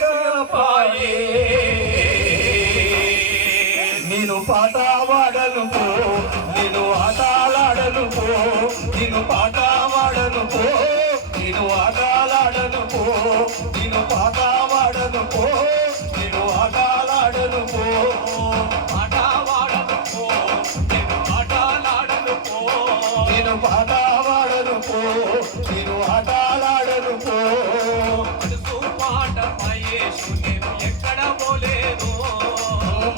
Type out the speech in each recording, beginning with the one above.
कर నేను పాట వాడను పో నేను ఆటలాడను పో నేను పాట ఎక్కడ పోలేదు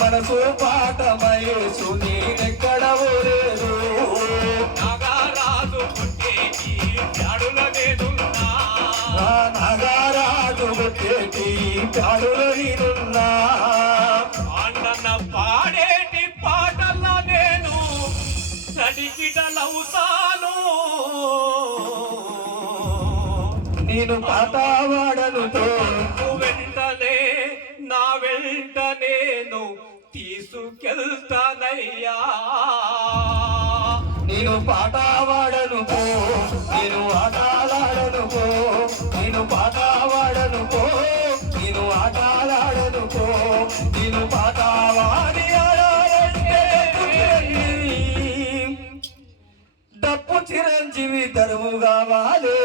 మనసు పాఠమయేసు నేనెక్కడ పోలేదు నాగారాజు పుట్టి నేనున్నా నాగారాజు పుట్టేటి ప్యాడుల నేనున్నా అన్న పాడేటి పాటల నేను నడికిటలవుతాను నేను పాట వాడనుతో నేను పాటవాడను పో నేను ఆటలాడను పో నేను పాటవాడను పో నేను ఆటలాడను పో నేను పాటవాడి డప్పు చిరంజీవి తరువుగా వాలే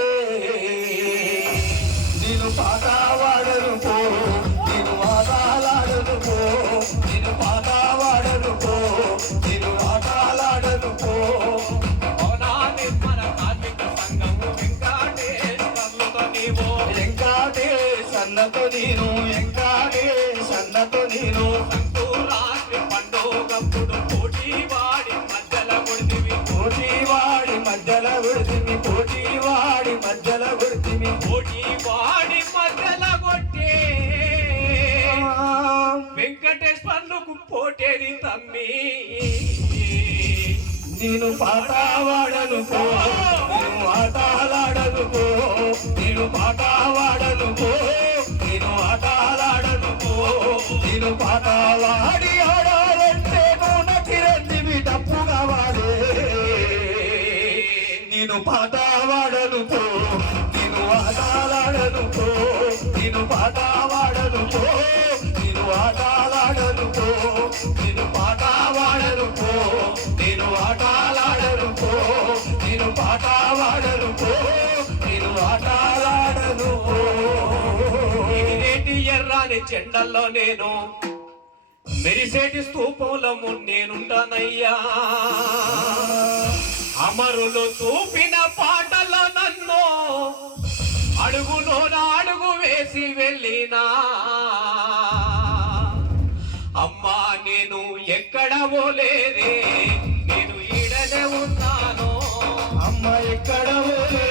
నేను పాట సన్నతో నేను ఎక్కాలే సన్నతో నేను సంకురాత్రి పండుగప్పుడు పోటీవాడి మధ్యల గుడితివి పోటీవాడి మధ్యల పోటీ వాడి మధ్యల గుడితివి పోటీవాడి మధ్యల కొట్టే వెంకటేష్ పన్నుకు పోటేది తమ్మి నేను పాట వాడనుకో పో నేను ఆటలాడను నేను పాట పాతాలాడి ఆడాలంటే నూనెకి రెండివి డప్పుగా వాడే నేను పాతావాడను పో నేను ఆటాలాడను పో నేను పాటావాడను పో నేను ఆటాలాడను పో నేను పాటావాడను పో నేను ఆటాలాడను పో నేను పాటావాడను పో నేను ఆటాలాడను ఎర్రాని చెండల్లో నేను మెరిసేటి స్థూపంలో నేనుంటానయ్యా అమరులు చూపిన పాటల నన్ను అడుగులో అడుగు వేసి వెళ్ళినా అమ్మా నేను ఎక్కడ పోలేదే నేను ఈడనే ఉన్నాను అమ్మ ఎక్కడ లేదే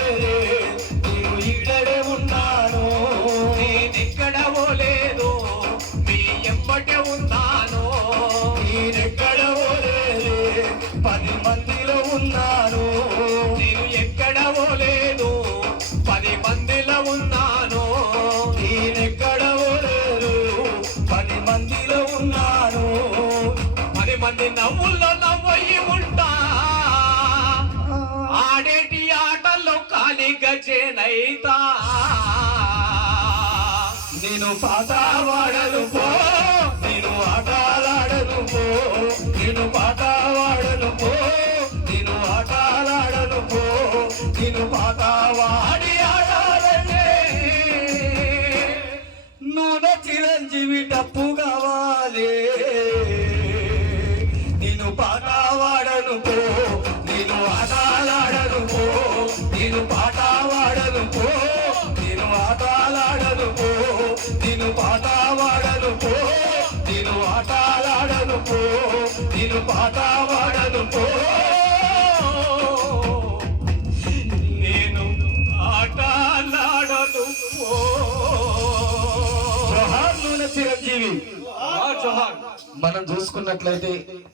నవ్వుల్లో నవ్వయి ఉంటా ఆడేటి ఆటల్లో కాలిగా చేనైతా నేను పాతవాడలు వాడను పో నేను ఆటలాడను పో నేను పాట వాడను పో నేను ఆటలాడను పో నేను పాట వాడి ఆడాలంటే నూనె చిరంజీవి డప్పుగా పాడను పో నేను పాట పాడను పో నేను ఆటలాడను పో చిరంజీవి మనం చూసుకున్నట్లయితే